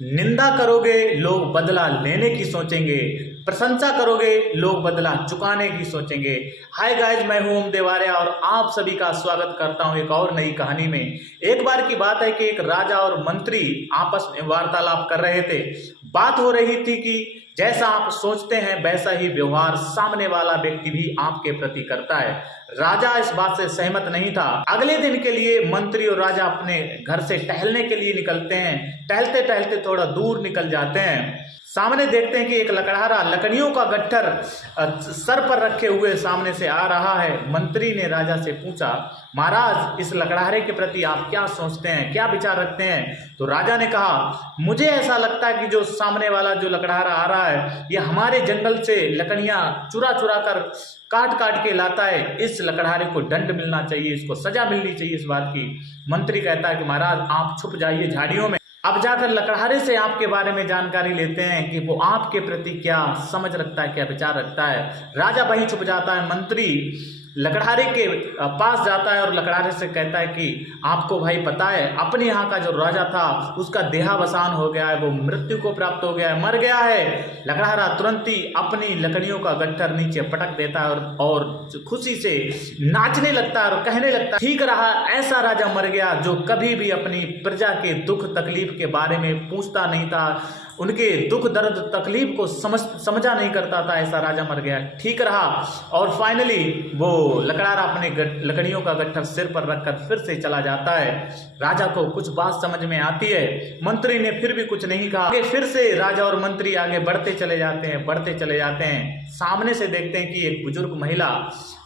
निंदा करोगे लोग बदला लेने की सोचेंगे, प्रशंसा करोगे लोग बदला चुकाने की सोचेंगे। हाय गाइस, मैं हूं ओम देवारिया और आप सभी का स्वागत करता हूं एक और नई कहानी में। एक बार की बात है कि एक राजा और मंत्री आपस में वार्तालाप कर रहे थे। बात हो रही थी कि जैसा आप सोचते हैं वैसा ही व्यवहार सामने वाला व्यक्ति भी आपके प्रति करता है। राजा इस बात से सहमत नहीं था। अगले दिन के लिए मंत्री और राजा अपने घर से टहलने के लिए निकलते हैं। टहलते टहलते थोड़ा दूर निकल जाते हैं। सामने देखते हैं कि एक लकड़हारा लकड़ियों का गट्ठर सर पर रखे हुए सामने से आ रहा है। मंत्री ने राजा से पूछा, महाराज, इस लकड़हारे के प्रति आप क्या सोचते हैं, क्या विचार रखते हैं? तो राजा ने कहा, मुझे ऐसा लगता है कि जो सामने वाला जो लकड़हारा आ रहा है ये हमारे जंगल से लकड़ियां चुरा चुरा कर काट काट के लाता है। इस लकड़हारे को दंड मिलना चाहिए, इसको सजा मिलनी चाहिए इस बात की। मंत्री कहता है कि महाराज, आप छुप जाइए झाड़ियों में। अब जाकर लकड़हारे से आपके बारे में जानकारी लेते हैं कि वो आपके प्रति क्या समझ रखता है, क्या विचार रखता है। राजा वहीं छुप जाता है। मंत्री लकड़हारे के पास जाता है और लकड़हारे से कहता है कि आपको भाई पता है, अपने यहाँ का जो राजा था उसका देहावसान हो गया है, वो मृत्यु को प्राप्त हो गया है, मर गया है। लकड़हारा तुरंत ही अपनी लकड़ियों का गट्ठर नीचे पटक देता है और खुशी से नाचने लगता है और कहने लगता है, ठीक रहा, ऐसा राजा मर गया जो कभी भी अपनी प्रजा के दुख तकलीफ के बारे में पूछता नहीं था, उनके दुख दर्द तकलीफ को समझा नहीं करता था। ऐसा राजा मर गया, ठीक रहा। और फाइनली वो लकड़हारा अपने लकड़ियों का गट्ठर सिर पर रखकर फिर से चला जाता है। राजा को कुछ बात समझ में आती है। मंत्री ने फिर भी कुछ नहीं कहा। आगे फिर से राजा और मंत्री आगे बढ़ते चले जाते हैं, बढ़ते चले जाते हैं। सामने से देखते हैं कि एक बुजुर्ग महिला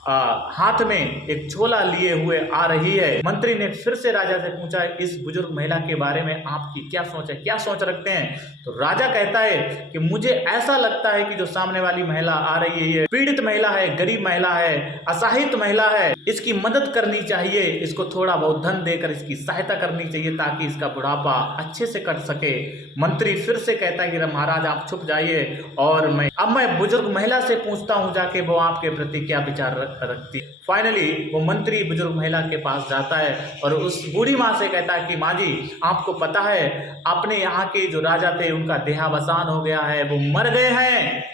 हाथ में एक झोला लिए हुए आ रही है। मंत्री ने फिर से राजा से पूछा, इस बुजुर्ग महिला के बारे में आपकी क्या सोच है, क्या सोच रखते हैं? तो राजा कहता है कि मुझे ऐसा लगता है कि जो सामने वाली महिला आ रही है ये पीड़ित महिला है, गरीब महिला है, असहायित महिला है। इसकी मदद करनी चाहिए, इसको थोड़ा बहुत धन देकर इसकी सहायता करनी चाहिए ताकि इसका बुढ़ापा अच्छे से कट सके। मंत्री फिर से कहता है कि महाराज, आप छुप जाइए और मैं बुजुर्ग महिला से पूछता हूँ जाके वो आपके प्रति क्या विचार रखती है। फाइनली वो मंत्री बुजुर्ग महिला के पास जाता है और उस बूढ़ी माँ से कहता है कि माँ जी, आपको पता है अपने यहाँ के जो राजा थे उनका देहावसान हो गया है, वो मर गए हैं,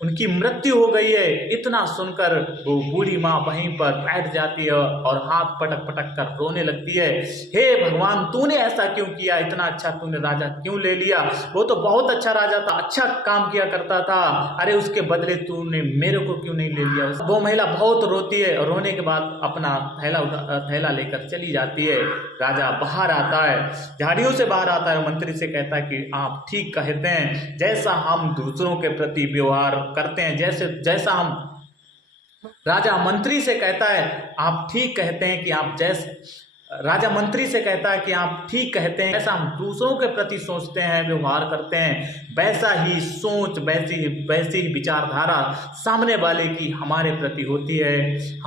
उनकी मृत्यु हो गई है। इतना सुनकर वो बूढ़ी माँ वहीं पर बैठ जाती है और हाथ पटक पटक कर रोने लगती है। हे भगवान, तूने ऐसा क्यों किया? इतना अच्छा तूने राजा क्यों ले लिया? वो तो बहुत अच्छा राजा था, अच्छा काम किया करता था। अरे उसके बदले तूने मेरे को क्यों नहीं ले लिया? वो महिला बहुत रोती है और रोने के बाद अपना थैला लेकर चली जाती है। राजा बाहर आता है, झाड़ियों से बाहर आता है, मंत्री से कहता है कि आप ठीक कहते हैं, जैसा हम दूसरों के प्रति व्यवहार करते हैं, जैसा हम राजा मंत्री से कहता है, आप ठीक कहते हैं कि आप राजा मंत्री से कहता है कि आप ठीक कहते हैं, जैसा हम दूसरों के प्रति सोचते हैं, व्यवहार करते हैं, वैसा ही सोच, वैसी ही विचारधारा सामने वाले की हमारे प्रति होती है।